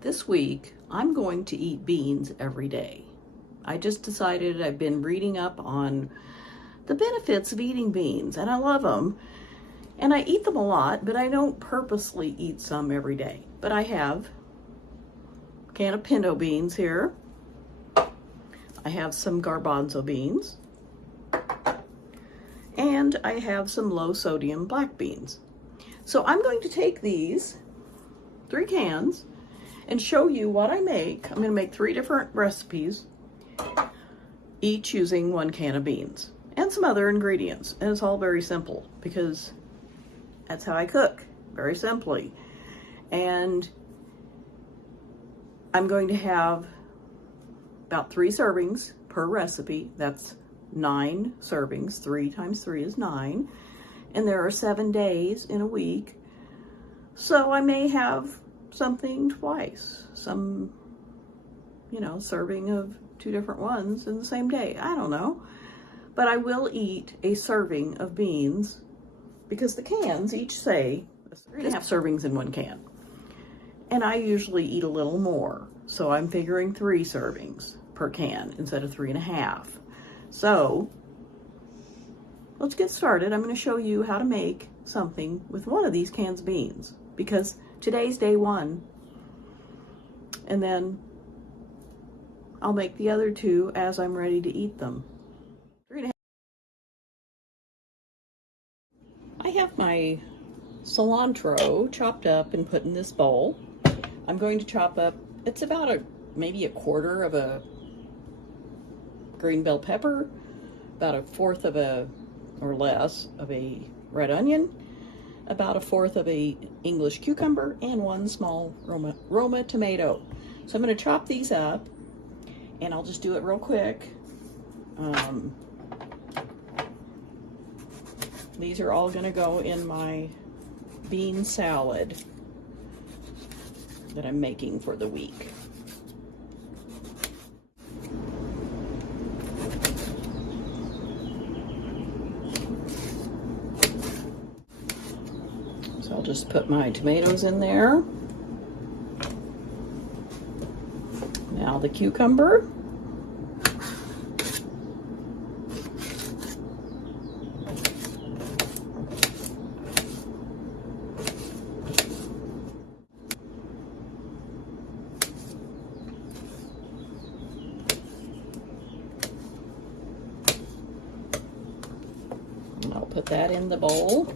This week, I'm going to eat beans every day. I just decided I've been reading up on the benefits of eating beans, and I love them. And I eat them a lot, but I don't purposely eat some every day. But I have a can of pinto beans here. I have some garbanzo beans. And I have some low sodium black beans. So I'm going to take these 3 cans and show you what I make. I'm going to make 3 different recipes, each using 1 can of beans and some other ingredients. And it's all very simple because that's how I cook, very simply. And I'm going to have about 3 servings per recipe. That's 9 servings. 3 times 3 is 9. And there are 7 days in a week. So I may have something twice, some, serving of 2 different ones in the same day. I don't know. But I will eat a serving of beans because the cans each say 3.5 servings in 1 can. And I usually eat a little more. So I'm figuring 3 servings per can instead of 3.5. So let's get started. I'm going to show you how to make something with one of these cans of beans because today's day 1, and then I'll make the other 2 as I'm ready to eat them. I have my cilantro chopped up and put in this bowl. I'm going to chop up, it's about maybe a quarter of a green bell pepper, about a fourth of or less of a red onion, about a fourth of a English cucumber, and 1 small Roma tomato. So I'm going to chop these up, and I'll just do it real quick. These are all going to go in my bean salad that I'm making for the week. So I'll just put my tomatoes in there. Now the cucumber. And I'll put that in the bowl.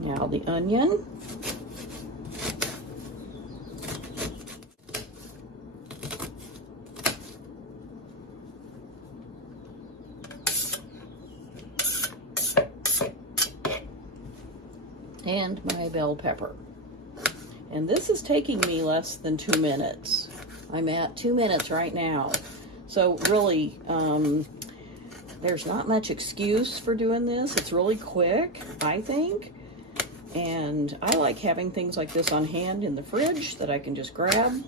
Now the onion. And my bell pepper. And this is taking me less than 2 minutes. I'm at 2 minutes right now. So really, there's not much excuse for doing this. It's really quick, I think. And I like having things like this on hand in the fridge that I can just grab.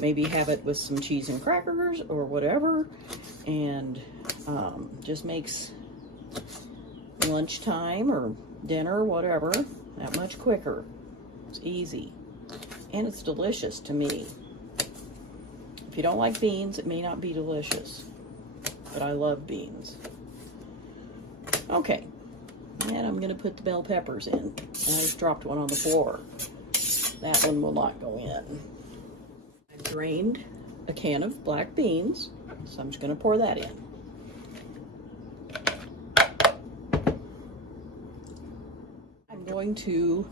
Maybe have it with some cheese and crackers or whatever. And just makes lunchtime or dinner, whatever, that much quicker. It's easy. And it's delicious to me. If you don't like beans, it may not be delicious. But I love beans. Okay. And I'm going to put the bell peppers in. And I just dropped one on the floor. That one will not go in. I've drained a can of black beans. So I'm just going to pour that in. I'm going to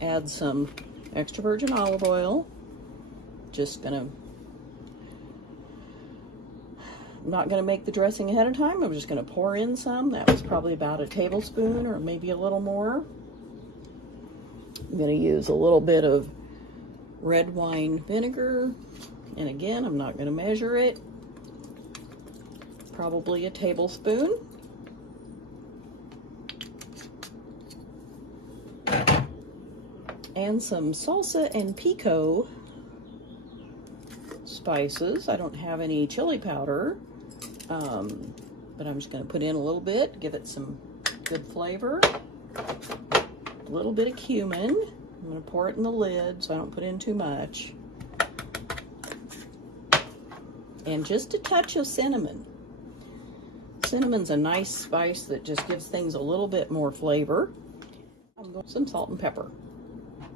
add some extra virgin olive oil. I'm not going to make the dressing ahead of time. I'm just going to pour in some. That was probably about a tablespoon or maybe a little more. I'm going to use a little bit of red wine vinegar. And again, I'm not going to measure it. Probably a tablespoon. And some salsa and pico spices. I don't have any chili powder, but I'm just going to put in a little bit, give it some good flavor. A little bit of cumin. I'm going to pour it in the lid so I don't put in too much. And just a touch of cinnamon. Cinnamon's a nice spice that just gives things a little bit more flavor. I'm going some salt and pepper.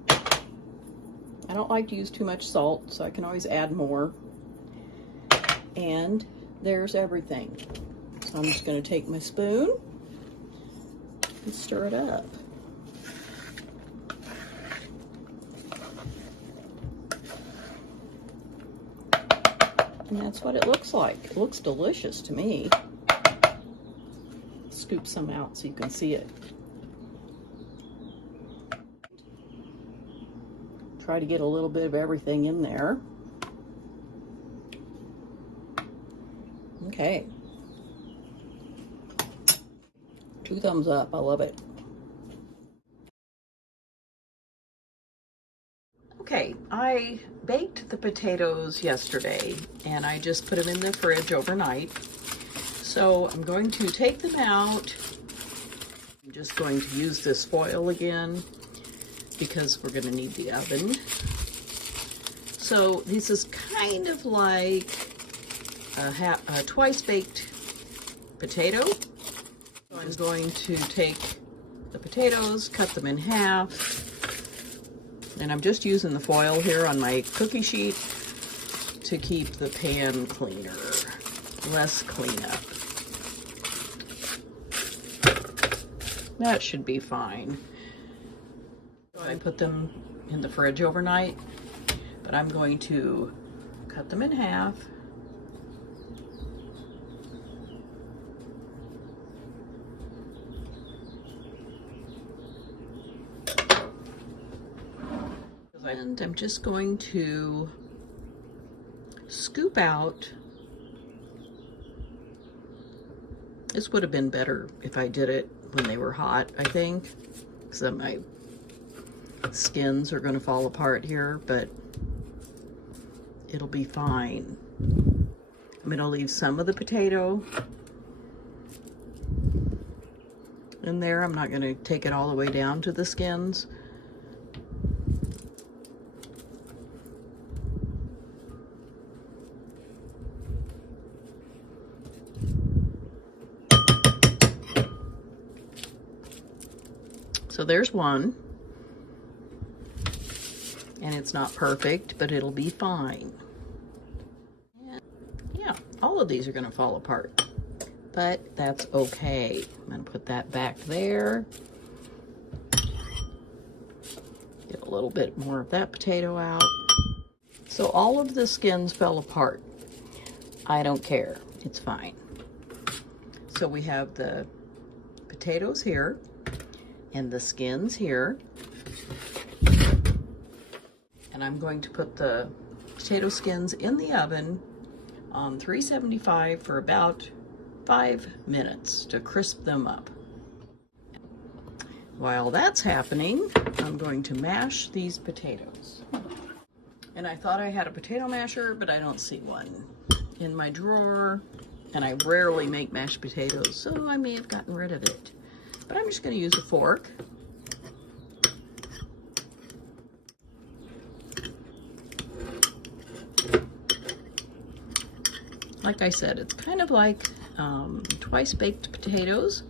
I don't like to use too much salt, so I can always add more. And there's everything. So I'm just going to take my spoon and stir it up. And that's what it looks like. It looks delicious to me. Scoop some out so you can see it. Try to get a little bit of everything in there. Okay. 2 thumbs up. I love it. Okay, I baked the potatoes yesterday and I just put them in the fridge overnight. So I'm going to take them out. I'm just going to use this foil again because we're going to need the oven. So this is kind of like a twice baked potato. So I'm going to take the potatoes, cut them in half. And I'm just using the foil here on my cookie sheet to keep the pan cleaner, less cleanup. That should be fine. So I put them in the fridge overnight, but I'm going to cut them in half. And I'm just going to scoop out. This would have been better if I did it when they were hot, I think, because my skins are going to fall apart here, but it'll be fine. I'm going to leave some of the potato in there. I'm not going to take it all the way down to the skins. So there's one, and it's not perfect, but it'll be fine. And yeah, all of these are going to fall apart, but that's okay. I'm going to put that back there. Get a little bit more of that potato out. So all of the skins fell apart. I don't care. It's fine. So we have the potatoes here and the skins here. And I'm going to put the potato skins in the oven on 375 for about 5 minutes to crisp them up. While that's happening, I'm going to mash these potatoes. And I thought I had a potato masher, but I don't see one in my drawer, and I rarely make mashed potatoes, so I may have gotten rid of it. But I'm just going to use a fork. Like I said, it's kind of like twice baked potatoes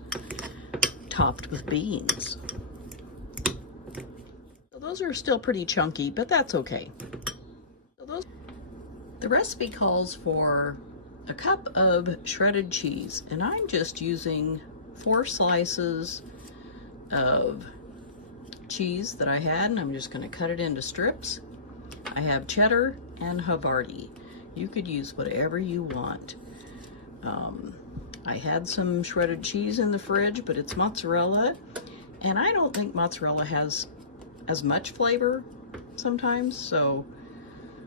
topped with beans. So those are still pretty chunky, but that's okay. So the recipe calls for a cup of shredded cheese, and I'm just using 4 slices of cheese that I had, and I'm just going to cut it into strips. I have cheddar and Havarti. You could use whatever you want. I had some shredded cheese in the fridge, but it's mozzarella, and I don't think mozzarella has as much flavor sometimes, so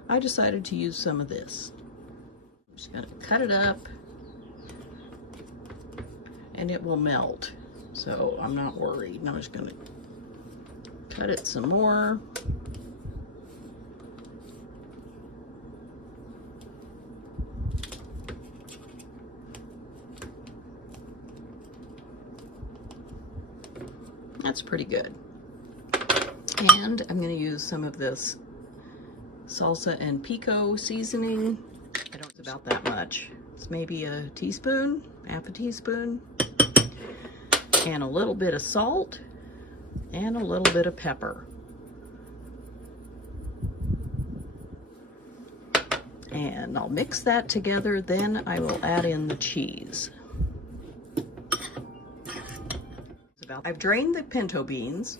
I decided to use some of this. I'm just going to cut it up, and it will melt, so I'm not worried. Now I'm just going to cut it some more. That's pretty good. And I'm going to use some of this salsa and pico seasoning. I don't use about that much. It's maybe a teaspoon, half a teaspoon, and a little bit of salt and a little bit of pepper. And I'll mix that together, then I will add in the cheese. I've drained the pinto beans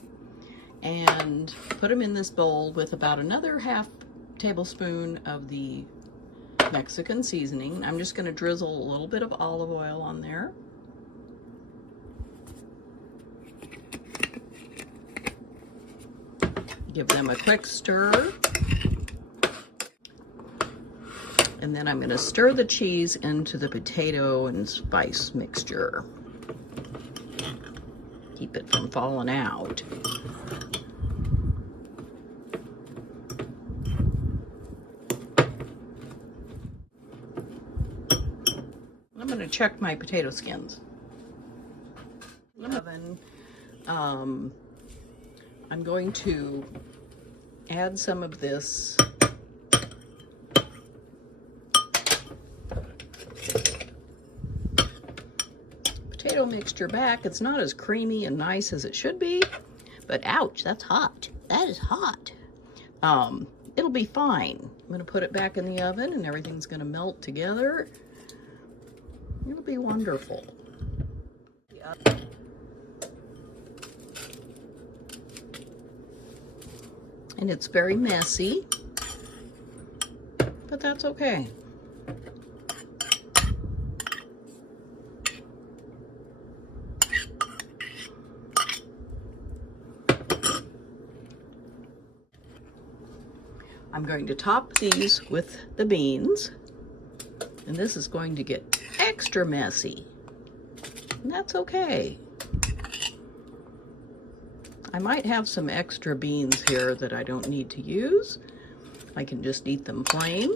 and put them in this bowl with about another half tablespoon of the Mexican seasoning. I'm just going to drizzle a little bit of olive oil on there. Give them a quick stir. And then I'm going to stir the cheese into the potato and spice mixture. Keep it from falling out. I'm going to check my potato skins. In the oven, I'm going to add some of this potato mixture back. It's not as creamy and nice as it should be, but ouch, that's hot. That is hot. It'll be fine. I'm going to put it back in the oven and everything's going to melt together. It'll be wonderful. And it's very messy, but that's okay. I'm going to top these with the beans, and this is going to get extra messy, and that's okay. I might have some extra beans here that I don't need to use. I can just eat them plain.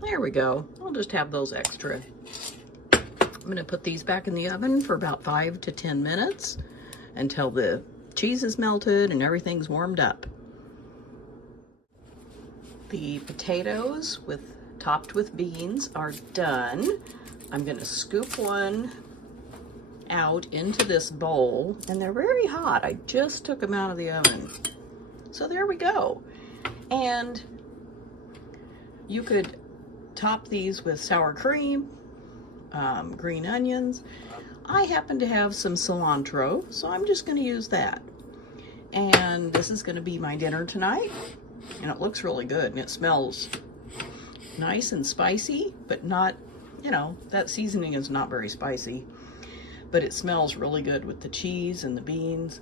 There we go. I'll just have those extra. I'm going to put these back in the oven for about 5 to 10 minutes until the cheese is melted and everything's warmed up. The potatoes topped with beans are done. I'm going to scoop one out into this bowl, and they're very hot. I just took them out of the oven. So there we go. And you could top these with sour cream, green onions. I happen to have some cilantro, so I'm just going to use that. And this is going to be my dinner tonight. And it looks really good, and it smells nice and spicy, but not, you know, that seasoning is not very spicy. But it smells really good with the cheese and the beans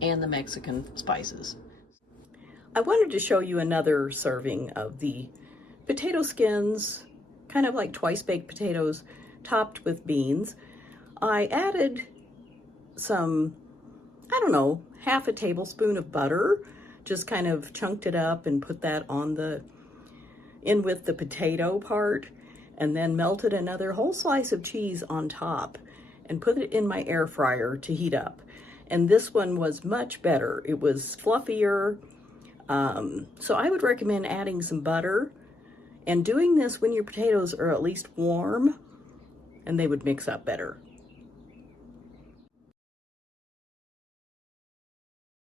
and the Mexican spices. I wanted to show you another serving of the potato skins, kind of like twice baked potatoes topped with beans. I added some, I don't know, half a tablespoon of butter, just kind of chunked it up and put that on in with the potato part, and then melted another whole slice of cheese on top and put it in my air fryer to heat up. And this one was much better. It was fluffier. So I would recommend adding some butter and doing this when your potatoes are at least warm, and they would mix up better.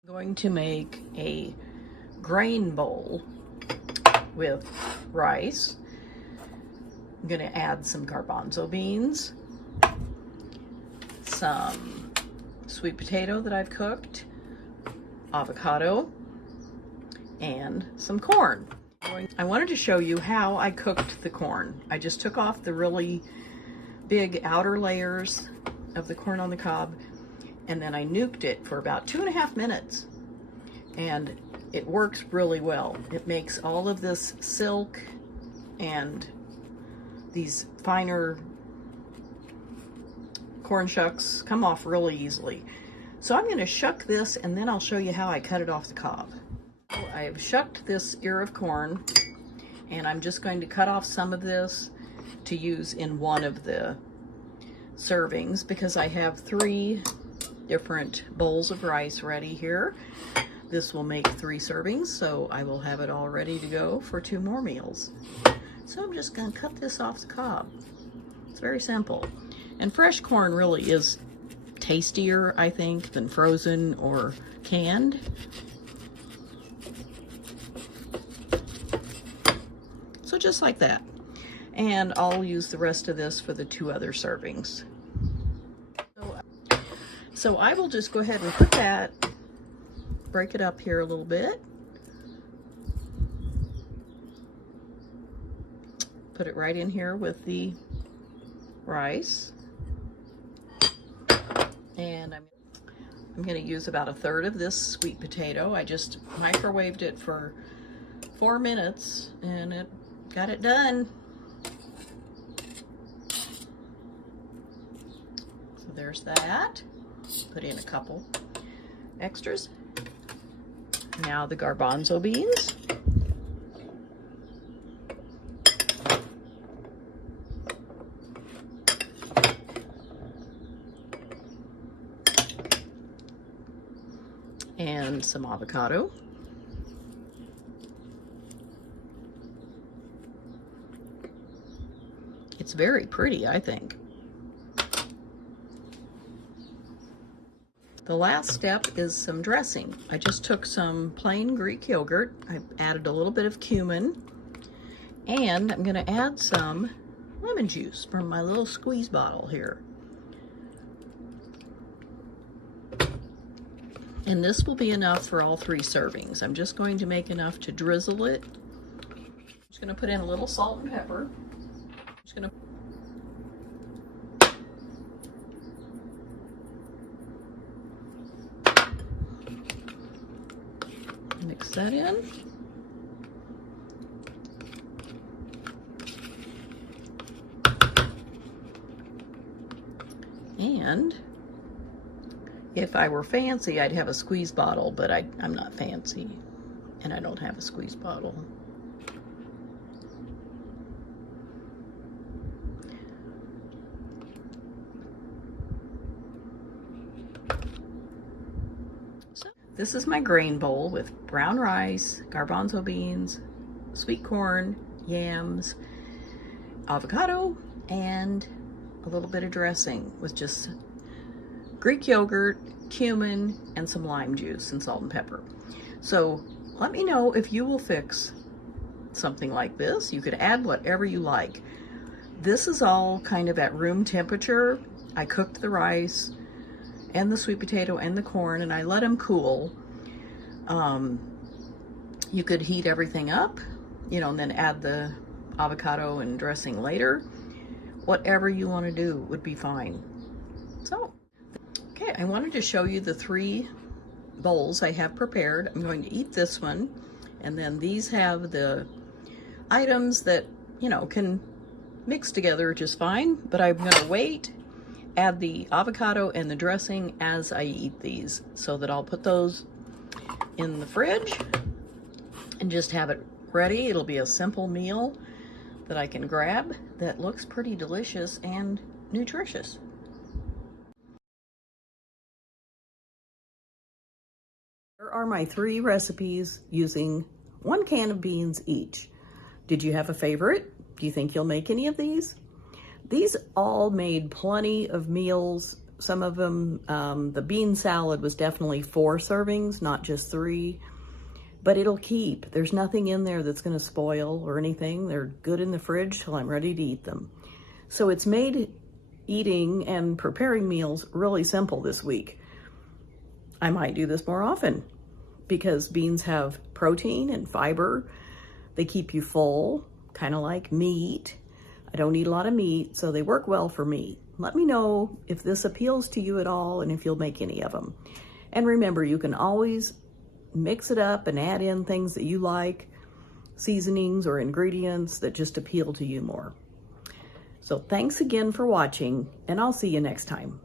I'm going to make a grain bowl with rice. I'm going to add some garbanzo beans, some sweet potato that I've cooked, avocado, and some corn. I wanted to show you how I cooked the corn. I just took off the really big outer layers of the corn on the cob, and then I nuked it for about 2.5 minutes. And it works really well. It makes all of this silk and these finer corn shucks come off really easily. So I'm going to shuck this and then I'll show you how I cut it off the cob. So I've shucked this ear of corn and I'm just going to cut off some of this to use in one of the servings because I have 3 different bowls of rice ready here. This will make 3 servings, so I will have it all ready to go for 2 more meals. So I'm just going to cut this off the cob. It's very simple. And fresh corn really is tastier, I think, than frozen or canned. So just like that. And I'll use the rest of this for the 2 other servings. So I will just go ahead and put that, break it up here a little bit. Put it right in here with the rice. And I'm going to use about 1/3 of this sweet potato. I just microwaved it for 4 minutes and it got it done. So there's that. Put in a couple extras. Now the garbanzo beans. And some avocado. It's very pretty, I think. The last step is some dressing. I just took some plain Greek yogurt. I added a little bit of cumin, and I'm going to add some lemon juice from my little squeeze bottle here. And this will be enough for all 3 servings. I'm just going to make enough to drizzle it. I'm just going to put in a little salt and pepper. I'm just going to mix that in. And if I were fancy, I'd have a squeeze bottle, but I'm not fancy, and I don't have a squeeze bottle. So this is my grain bowl with brown rice, garbanzo beans, sweet corn, yams, avocado, and a little bit of dressing with just Greek yogurt, cumin, and some lime juice and salt and pepper. So let me know if you will fix something like this. You could add whatever you like. This is all kind of at room temperature. I cooked the rice and the sweet potato and the corn and I let them cool. You could heat everything up, you know, and then add the avocado and dressing later. Whatever you want to do would be fine. So, okay, I wanted to show you the 3 bowls I have prepared. I'm going to eat this one, and then these have the items that, you know, can mix together just fine, but I'm going to wait, add the avocado and the dressing as I eat these, so that I'll put those in the fridge and just have it ready. It'll be a simple meal that I can grab that looks pretty delicious and nutritious. Here are my 3 recipes using 1 can of beans each. Did you have a favorite? Do you think you'll make any of these? These all made plenty of meals. Some of them, the bean salad was definitely 4 servings, not just 3. But it'll keep. There's nothing in there that's going to spoil or anything. They're good in the fridge till I'm ready to eat them. So it's made eating and preparing meals really simple this week. I might do this more often because beans have protein and fiber. They keep you full, kind of like meat. I don't eat a lot of meat, so they work well for me. Let me know if this appeals to you at all and if you'll make any of them. And remember, you can always mix it up and add in things that you like, seasonings or ingredients that just appeal to you more. So thanks again for watching, and I'll see you next time.